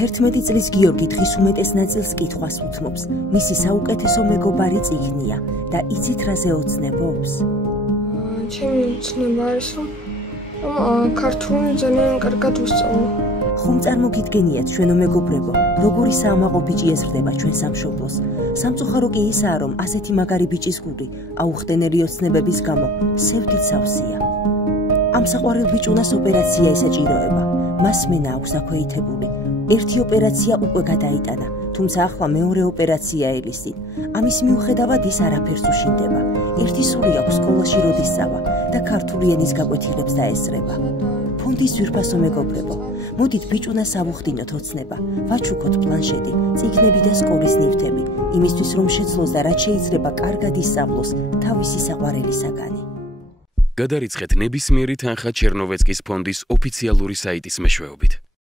11 წლის გიორგი დღის უმეტეს ნაწილს კითხვას უთმობს. მისი საუკეთესო მეგობარი წიგნია და იცით რაზე ოცნებობს? ჩემი ცნება არის, რომ ქართული ძალიან კარგად ვისწავლო. ხომ წარმოგიდგენიათ ჩვენო მეგობრებო, როგორი საამაყო ბიჭი ეზრდება ჩვენ სამშობლოს. სამწუხარო კი ისაა, რომ ასეთი მაგარი ბიჭის გული აუხტენელი ოცნებების გამო სევდით სავსეა. ამ საყვარელ ბიჭუნას ოპერაცია ესაჭიროება. მას მენა აქვს აქვეითებული. ერთი ოპერაცია უკვე გადაიტანა, თუმცა ახლა მეორე ოპერაცია ელისწინ. ამის მიუხედავად ის არაფერს უშინდება. ერთი სული აქვს სკოლაში როდისწავა და ქართული ენის გაკვეთილებს დაესწრება. ფონდის ძვირფასო მეგობრებო, მოდით ბიჭუნას ავუხდინოთ ოცნება, ვაჩუქოთ პლანშეტი, წიგნები და სკოლის ნივთები, იმისთვის რომ შეცლოს და რაც შეიძლება კარგად ისწავლოს თავისი საყვარელი საგანი. გადარიცხეთ ნებისმიერი თანხა ჩერნოვეცკის ფონდის ოფიციალური საიტის მეშვეობით.